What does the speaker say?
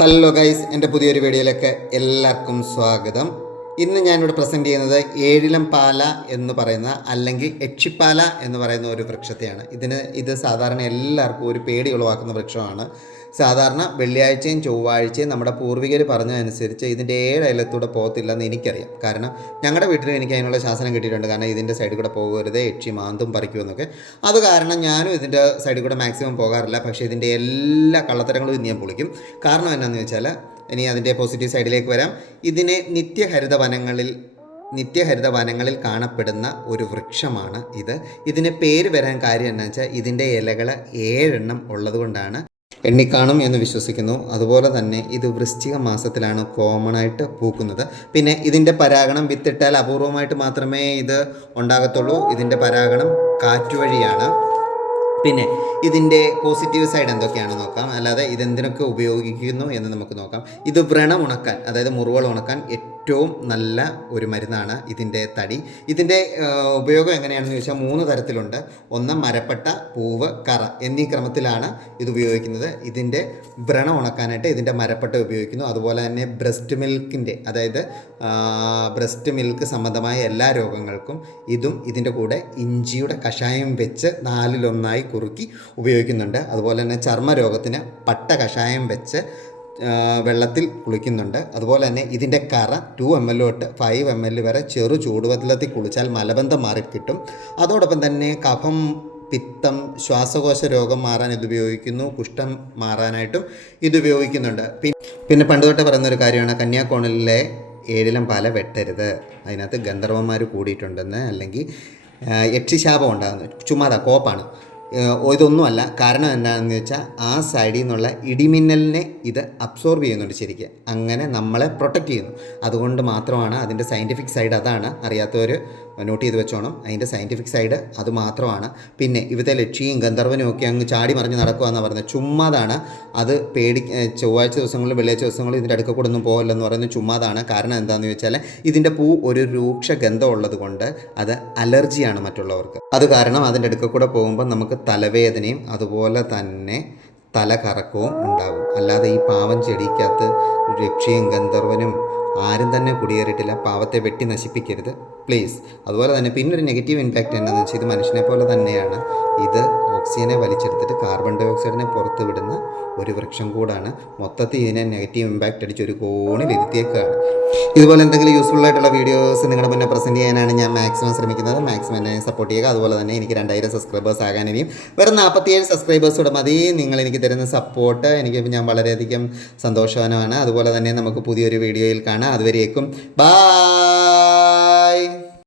Hello guys, എൻ്റെ പുതിയൊരു വീഡിയോയിലേക്ക് എല്ലാവർക്കും സ്വാഗതം. ഇന്ന് ഞാനിവിടെ പ്രസൻറ്റ് ചെയ്യുന്നത് ഏഴിലം പാല എന്ന് പറയുന്ന അല്ലെങ്കിൽ യക്ഷിപ്പാല എന്ന് പറയുന്ന ഒരു വൃക്ഷത്തെയാണ്. ഇത് സാധാരണ എല്ലാവർക്കും ഒരു പേടി ഉളവാക്കുന്ന വൃക്ഷമാണ്. സാധാരണ വെള്ളിയാഴ്ചയും ചൊവ്വാഴ്ചയും നമ്മുടെ പൂർവികർ പറഞ്ഞതനുസരിച്ച് ഇതിൻ്റെ 7 അയലത്തൂടെ പോകത്തില്ലെന്ന് എനിക്കറിയാം. കാരണം ഞങ്ങളുടെ വീട്ടിലും എനിക്ക് അതിനുള്ള ശാസനം കിട്ടിയിട്ടുണ്ട്. കാരണം ഇതിൻ്റെ സൈഡിൽ കൂടെ പോകരുത്, യക്ഷി മാന്തും പറിക്കുമെന്നൊക്കെ. അത് കാരണം ഞാനും ഇതിൻ്റെ സൈഡിൽ കൂടെ മാക്സിമം പോകാറില്ല. പക്ഷേ ഇതിൻ്റെ എല്ലാ കള്ളത്തരങ്ങളും ഇനി ഞാൻ പൊളിക്കും. കാരണം എന്നാന്ന് വെച്ചാൽ, ഇനി അതിൻ്റെ പോസിറ്റീവ് സൈഡിലേക്ക് വരാം. ഇതിനെ നിത്യഹരിത വനങ്ങളിൽ കാണപ്പെടുന്ന ഒരു വൃക്ഷമാണ് ഇത്. ഇതിന് പേര് വരാൻ കാര്യം എന്താണെന്ന് വെച്ചാൽ, ഇതിൻ്റെ ഇലകൾ 7 ഉള്ളതുകൊണ്ടാണ്. എണ്ണിക്കാണും എന്ന് വിശ്വസിക്കുന്നു. അതുപോലെ തന്നെ ഇത് വൃശ്ചിക മാസത്തിലാണ് കോമൺ ആയിട്ട് പൂക്കുന്നത്. പിന്നെ ഇതിൻ്റെ പരാഗണം വിത്തിട്ടാൽ അപൂർവമായിട്ട് മാത്രമേ ഇത് ഉണ്ടാകത്തുള്ളൂ. ഇതിൻ്റെ പരാഗണം കാറ്റുവഴിയാണ്. പിന്നെ ഇതിൻ്റെ പോസിറ്റീവ് സൈഡ് എന്തൊക്കെയാണെന്ന് നോക്കാം. അല്ലാതെ ഇതെന്തിനൊക്കെ ഉപയോഗിക്കുന്നു എന്ന് നമുക്ക് നോക്കാം. ഇത് വ്രണം ഉണക്കാൻ, അതായത് മുറിവുകൾ ഉണക്കാൻ ഏറ്റവും നല്ല ഒരു മരുന്നാണ് ഇതിൻ്റെ തടി. ഇതിൻ്റെ ഉപയോഗം എങ്ങനെയാണെന്ന് ചോദിച്ചാൽ 3 തരത്തിലുണ്ട്. ഒന്ന് മരപ്പട്ട, പൂവ്, കറ എന്നീ ക്രമത്തിലാണ് ഇത് ഉപയോഗിക്കുന്നത്. ഇതിൻ്റെ വ്രണം ഉണക്കാനായിട്ട് ഇതിൻ്റെ മരപ്പട്ട ഉപയോഗിക്കുന്നു. അതുപോലെ തന്നെ ബ്രസ്റ്റ് മിൽക്ക് സംബന്ധമായ എല്ലാ രോഗങ്ങൾക്കും ഇതും ഇതിൻ്റെ കൂടെ ഇഞ്ചിയുടെ കഷായം വെച്ച് 4-1 കുറുക്കി ഉപയോഗിക്കുന്നുണ്ട്. അതുപോലെ തന്നെ ചർമ്മരോഗത്തിന് പട്ട കഷായം വെച്ച് വെള്ളത്തിൽ കുളിക്കുന്നുണ്ട്. അതുപോലെ തന്നെ ഇതിൻ്റെ കറ 2 ml തൊട്ട് 5 ml വരെ ചെറു ചൂടുവെള്ളത്തിൽ കുളിച്ചാൽ മലബന്ധം മാറിക്കിട്ടും. അതോടൊപ്പം തന്നെ കഫം, പിത്തം, ശ്വാസകോശ രോഗം മാറാൻ ഇത് ഉപയോഗിക്കുന്നു. കുഷ്ഠം മാറാനായിട്ടും ഇത് ഉപയോഗിക്കുന്നുണ്ട്. പിന്നെ പണ്ട് തൊട്ട് പറയുന്നൊരു കാര്യമാണ്, കന്യാകുമാരിയിലെ ഏഴിലം പാല വെട്ടരുത്, അതിനകത്ത് ഗന്ധർവന്മാർ കൂടിയിട്ടുണ്ടെന്ന്, അല്ലെങ്കിൽ യക്ഷിശാപം ഉണ്ടാകുന്നു. ചുമ്മാതാ, കോപ്പാണ്. ഇതൊന്നുമല്ല. കാരണം എന്താണെന്ന് വെച്ചാൽ, ആ സൈഡിൽ നിന്നുള്ള ഇടിമിന്നലിനെ ഇത് അബ്സോർബ് ചെയ്യുന്നുണ്ട് ശരിക്കും. അങ്ങനെ നമ്മളെ പ്രൊട്ടക്റ്റ് ചെയ്യുന്നു. അതുകൊണ്ട് മാത്രമാണ് അതിൻ്റെ സയൻറ്റിഫിക് സൈഡ് അതാണ്. അറിയാത്തവർ നോട്ട് ചെയ്ത് വെച്ചോണം. അതിൻ്റെ സയൻറ്റിഫിക് സൈഡ് അത് മാത്രമാണ്. പിന്നെ ഇവിടുത്തെ ലക്ഷിയും ഗന്ധർവനും ഒക്കെ അങ്ങ് ചാടി മറിഞ്ഞ് നടക്കുകയെന്ന് പറയുന്നത് ചുമ്മാതാണ്. അത് ചൊവ്വാഴ്ച ദിവസങ്ങളിലും വെള്ളിയാഴ്ച ദിവസങ്ങളിലും ഇതിൻ്റെ അടുക്ക കൂടെ ഒന്നും പോകല്ലെന്ന് പറയുന്നത് ചുമ്മാതാണ്. കാരണം എന്താണെന്ന് വെച്ചാൽ, ഇതിൻ്റെ പൂ ഒരു രൂക്ഷ ഗന്ധം ഉള്ളത് കൊണ്ട് അത് അലർജിയാണ് മറ്റുള്ളവർക്ക്. അത് കാരണം അതിൻ്റെ അടുക്ക കൂടെ പോകുമ്പോൾ നമുക്ക് തലവേദനയും അതുപോലെ തന്നെ തലകറക്കവും ഉണ്ടാകും. അല്ലാതെ ഈ പാവം ചെടിക്കകത്ത് രക്ഷയും ഗന്ധർവനും ആരും തന്നെ കുടിയേറിയിട്ടില്ല. പാവത്തെ വെട്ടി നശിപ്പിക്കരുത് പ്ലീസ്. അതുപോലെ തന്നെ പിന്നൊരു നെഗറ്റീവ് ഇമ്പാക്റ്റ് എന്താണെന്ന് വെച്ചാൽ, ഇത് മനുഷ്യനെ പോലെ തന്നെയാണ്. ഇത് ഓക്സിജനെ വലിച്ചെടുത്തിട്ട് കാർബൺ ഡൈ ഓക്സൈഡിനെ പുറത്ത് വിടുന്ന ഒരു വൃക്ഷം കൂടാണ്. മൊത്തത്തിൽ ഇതിനെ നെഗറ്റീവ് ഇമ്പാക്റ്റ് അടിച്ച് ഒരു കോണിൽ ഇരുത്തിയേക്കാണ്. ഇതുപോലെ എന്തെങ്കിലും യൂസ്ഫുൾ ആയിട്ടുള്ള വീഡിയോസ് നിങ്ങളുടെ മുന്നേ പ്രസൻറ്റ് ചെയ്യാനാണ് ഞാൻ മാക്സിമം ശ്രമിക്കുന്നത്. മാക്സിമം എന്നെ സപ്പോർട്ട് ചെയ്യുക. അതുപോലെ തന്നെ എനിക്ക് 2000 സബ്സ്ക്രൈബേഴ്സ് ആകാൻ ഇനിയും വെറും 47 സബ്സ്ക്രൈബേഴ്സോടെ മതി. നിങ്ങൾ എനിക്ക് തരുന്ന സപ്പോർട്ട് ഞാൻ വളരെയധികം സന്തോഷവാനാണ്. അതുപോലെ തന്നെ നമുക്ക് പുതിയൊരു വീഡിയോയിൽ കാണാം. അതുവരേക്കും ബൈ.